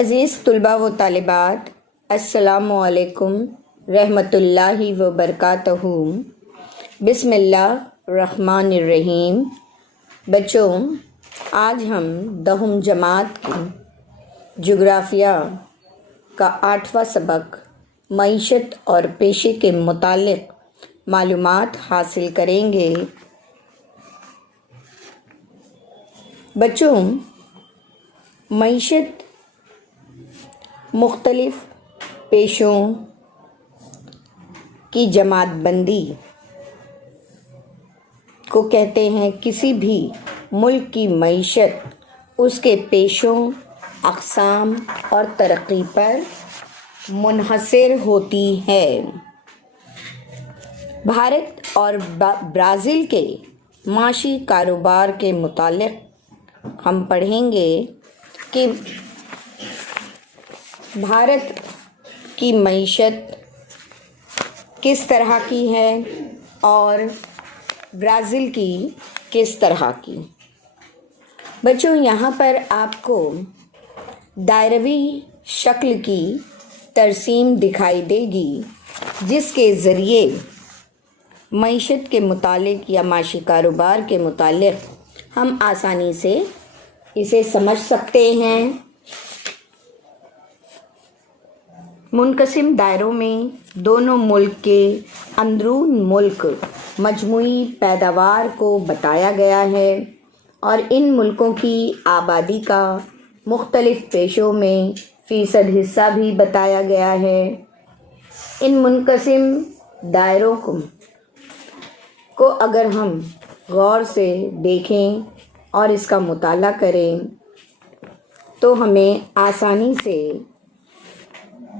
عزیز طلباء و طالبات، السلام علیکم رحمۃ اللہ وبرکاتہ۔ بسم اللہ الرحمن الرحیم۔ بچوں، آج ہم 10ویں جماعت کی جغرافیہ کا 8واں سبق معیشت اور پیشے کے متعلق معلومات حاصل کریں گے۔ بچوں، معیشت مختلف پیشوں کی جماعت بندی کو کہتے ہیں۔ کسی بھی ملک کی معیشت اس کے پیشوں، اقسام اور ترقی پر منحصر ہوتی ہے۔ بھارت اور برازیل کے معاشی کاروبار کے متعلق ہم پڑھیں گے کہ بھارت کی معیشت کس طرح کی ہے اور برازیل کی کس طرح کی۔ بچوں، یہاں پر آپ کو دائروی شکل کی ترسیم دکھائی دے گی، جس کے ذریعے معیشت کے متعلق یا معاشی کاروبار کے متعلق ہم آسانی سے اسے سمجھ سکتے ہیں۔ منقسم دائروں میں دونوں ملک کے اندرون ملک مجموعی پیداوار کو بتایا گیا ہے اور ان ملکوں کی آبادی کا مختلف پیشوں میں فیصد حصہ بھی بتایا گیا ہے۔ ان منقسم دائروں کو اگر ہم غور سے دیکھیں اور اس کا مطالعہ کریں تو ہمیں آسانی سے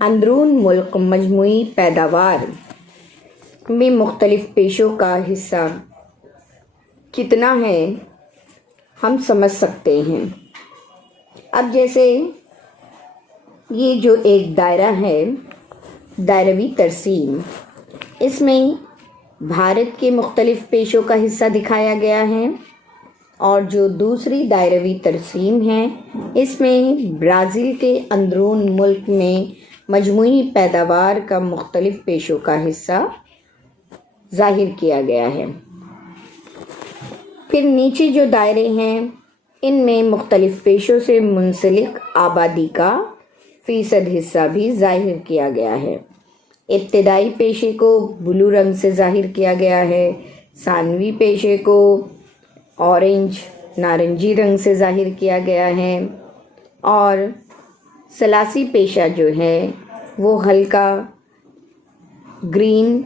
اندرون ملک مجموعی پیداوار میں مختلف پیشوں کا حصہ کتنا ہے ہم سمجھ سکتے ہیں۔ اب جیسے یہ جو ایک دائرہ ہے، دائروی ترسیم، اس میں بھارت کے مختلف پیشوں کا حصہ دکھایا گیا ہے، اور جو دوسری دائروی ترسیم ہے اس میں برازیل کے اندرون ملک میں مجموعی پیداوار کا مختلف پیشوں کا حصہ ظاہر کیا گیا ہے۔ پھر نیچے جو دائرے ہیں ان میں مختلف پیشوں سے منسلک آبادی کا فیصد حصہ بھی ظاہر کیا گیا ہے۔ ابتدائی پیشے کو بلو رنگ سے ظاہر کیا گیا ہے، ثانوی پیشے کو اورنج نارنجی رنگ سے ظاہر کیا گیا ہے، اور ثلاثی پیشہ جو ہے وہ ہلکا گرین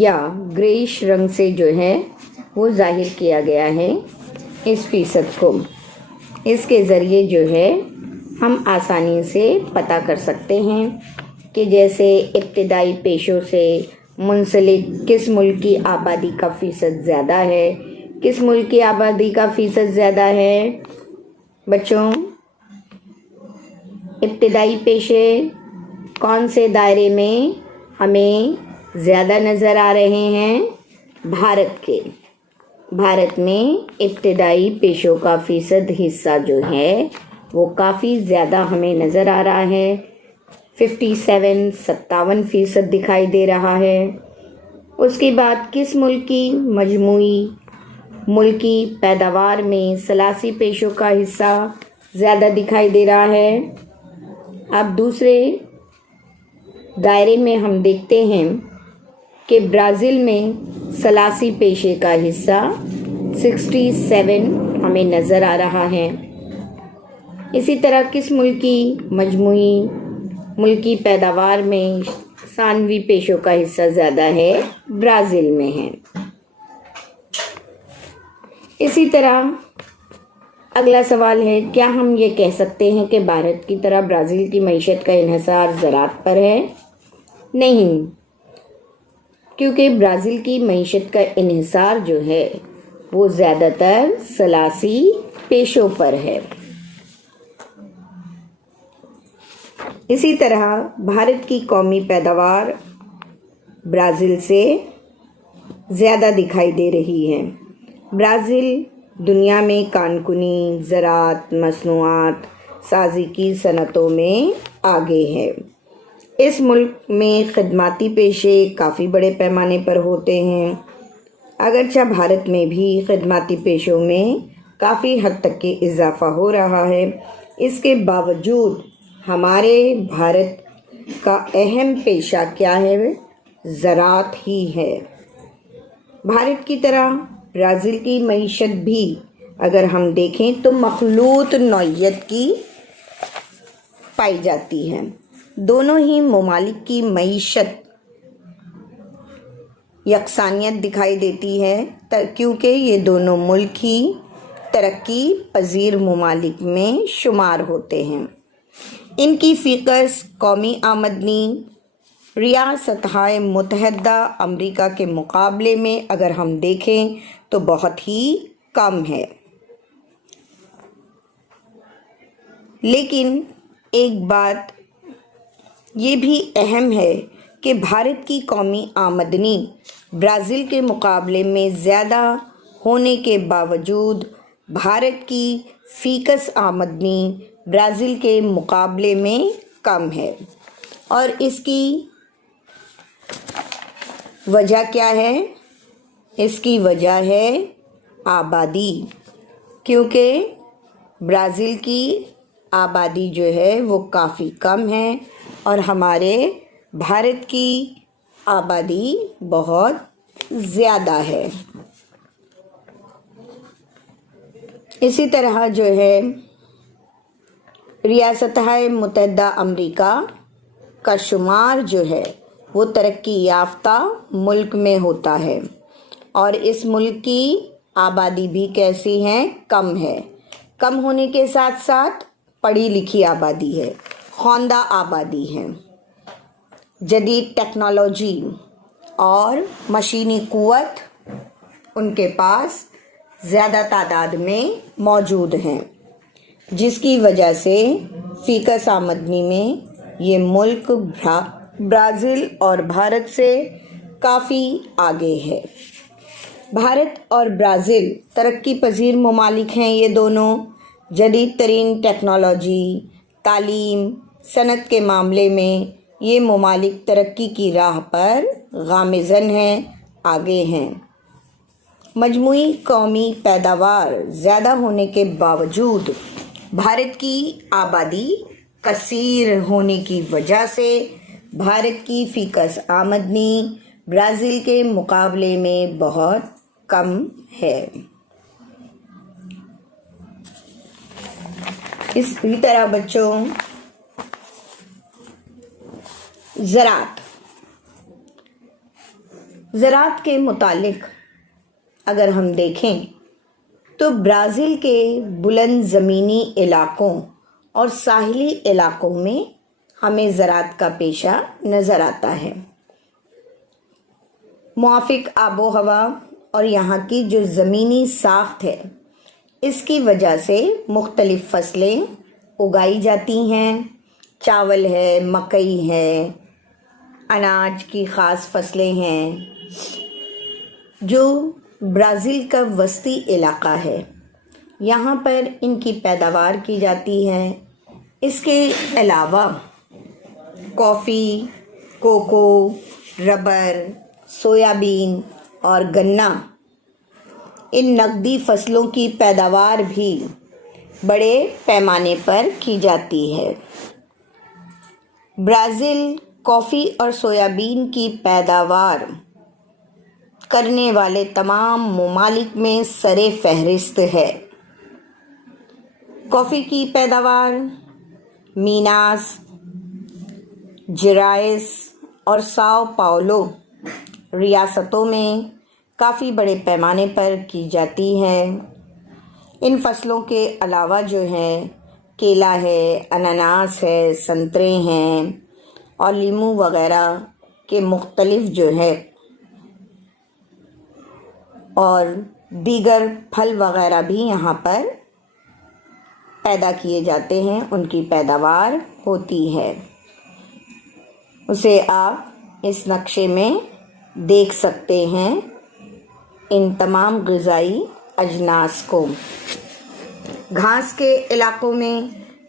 یا گریش رنگ سے جو ہے وہ ظاہر کیا گیا ہے اس فیصد کو۔ اس کے ذریعے جو ہے ہم آسانی سے پتہ کر سکتے ہیں کہ جیسے ابتدائی پیشوں سے منسلک کس ملک کی آبادی کا فیصد زیادہ ہے، کس ملک کی آبادی کا فیصد زیادہ ہے۔ بچوں، ابتدائی پیشے کون سے دائرے میں ہمیں زیادہ نظر آ رہے ہیں؟ بھارت میں ابتدائی پیشوں کا فیصد حصہ جو ہے وہ کافی زیادہ ہمیں نظر آ رہا ہے، 57 دکھائی دے رہا ہے۔ اس کے بعد کس ملک کی مجموعی ملکی پیداوار میں ثلاثی پیشوں کا حصہ زیادہ دکھائی دے رہا ہے۔ اب دوسرے دائرے میں ہم دیکھتے ہیں کہ برازیل میں ثلاثی پیشے کا حصہ 67 ہمیں نظر آ رہا ہے۔ اسی طرح کس ملک کی مجموعی ملکی پیداوار میں ثانوی پیشوں کا حصہ زیادہ ہے؟ برازیل میں ہے۔ اسی طرح اگلا سوال ہے، کیا ہم یہ کہہ سکتے ہیں کہ بھارت کی طرح برازیل کی معیشت کا انحصار زراعت پر ہے؟ نہیں، کیونکہ برازیل کی معیشت کا انحصار جو ہے وہ زیادہ تر ثلاثی پیشوں پر ہے۔ اسی طرح بھارت کی قومی پیداوار برازیل سے زیادہ دکھائی دے رہی ہے۔ برازیل دنیا میں کان کنی، زراعت، مصنوعات، سازی کی صنعتوں میں آگے ہے۔ اس ملک میں خدماتی پیشے کافی بڑے پیمانے پر ہوتے ہیں۔ اگرچہ بھارت میں بھی خدماتی پیشوں میں کافی حد تک کے اضافہ ہو رہا ہے، اس کے باوجود ہمارے بھارت کا اہم پیشہ کیا ہے؟ زراعت ہی ہے۔ بھارت کی طرح برازیل کی معیشت بھی اگر ہم دیکھیں تو مخلوط نوعیت کی پائی جاتی ہے۔ دونوں ہی ممالک کی معیشت یکسانیت دکھائی دیتی ہے کیونکہ یہ دونوں ملک ہی ترقی پذیر ممالک میں شمار ہوتے ہیں۔ ان کی فیکس قومی آمدنی ریاستہائے متحدہ امریکہ کے مقابلے میں اگر ہم دیکھیں تو بہت ہی کم ہے۔ لیکن ایک بات یہ بھی اہم ہے کہ بھارت کی قومی آمدنی برازیل کے مقابلے میں زیادہ ہونے کے باوجود بھارت کی فیکس آمدنی برازیل کے مقابلے میں کم ہے، اور اس کی وجہ کیا ہے؟ اس کی وجہ ہے آبادی، کیونکہ برازیل کی آبادی جو ہے وہ کافی کم ہے اور ہمارے بھارت کی آبادی بہت زیادہ ہے۔ اسی طرح جو ہے ریاستہائے متحدہ امریکہ کا شمار جو ہے وہ ترقی یافتہ ملک میں ہوتا ہے، اور اس ملک کی آبادی بھی کیسی ہے؟ کم ہے۔ کم ہونے کے ساتھ ساتھ پڑھی لکھی آبادی ہے، خواندہ آبادی ہے، جدید ٹیکنالوجی اور مشینی قوت ان کے پاس زیادہ تعداد میں موجود ہیں، جس کی وجہ سے فیکس آمدنی میں یہ ملک برازیل اور بھارت سے کافی آگے ہے۔ بھارت اور برازیل ترقی پذیر ممالک ہیں۔ یہ دونوں جدید ترین ٹیکنالوجی، تعلیم، صنعت کے معاملے میں یہ ممالک ترقی کی راہ پر گامزن ہیں، آگے ہیں۔ مجموعی قومی پیداوار زیادہ ہونے کے باوجود بھارت کی آبادی کثیر ہونے کی وجہ سے بھارت کی فیکس آمدنی برازیل کے مقابلے میں بہت کم ہے۔ اسی طرح بچوں زراعت کے متعلق اگر ہم دیکھیں تو برازیل کے بلند زمینی علاقوں اور ساحلی علاقوں میں ہمیں زراعت کا پیشہ نظر آتا ہے۔ موافق آب و ہوا اور یہاں کی جو زمینی ساخت ہے، اس کی وجہ سے مختلف فصلیں اگائی جاتی ہیں۔ چاول ہے، مکئی ہے، اناج کی خاص فصلیں ہیں۔ جو برازیل کا وسطی علاقہ ہے، یہاں پر ان کی پیداوار کی جاتی ہے۔ اس کے علاوہ کافی، کوکو، ربر، سویابین اور گنا، ان نقدی فصلوں کی پیداوار بھی بڑے پیمانے پر کی جاتی ہے۔ برازیل کافی اور سویابین کی پیداوار کرنے والے تمام ممالک میں سر فہرست ہے۔ کافی کی پیداوار میناس جرائس اور ساؤ پاؤلو ریاستوں میں کافی بڑے پیمانے پر کی جاتی ہے۔ ان فصلوں کے علاوہ جو ہے کیلا ہے، انناس ہے، سنترے ہیں اور لیمو وغیرہ کے مختلف جو ہے اور دیگر پھل وغیرہ بھی یہاں پر پیدا کیے جاتے ہیں، ان کی پیداوار ہوتی ہے۔ اسے آپ اس نقشے میں دیکھ سکتے ہیں ان تمام غذائی اجناس کو۔ گھاس کے علاقوں میں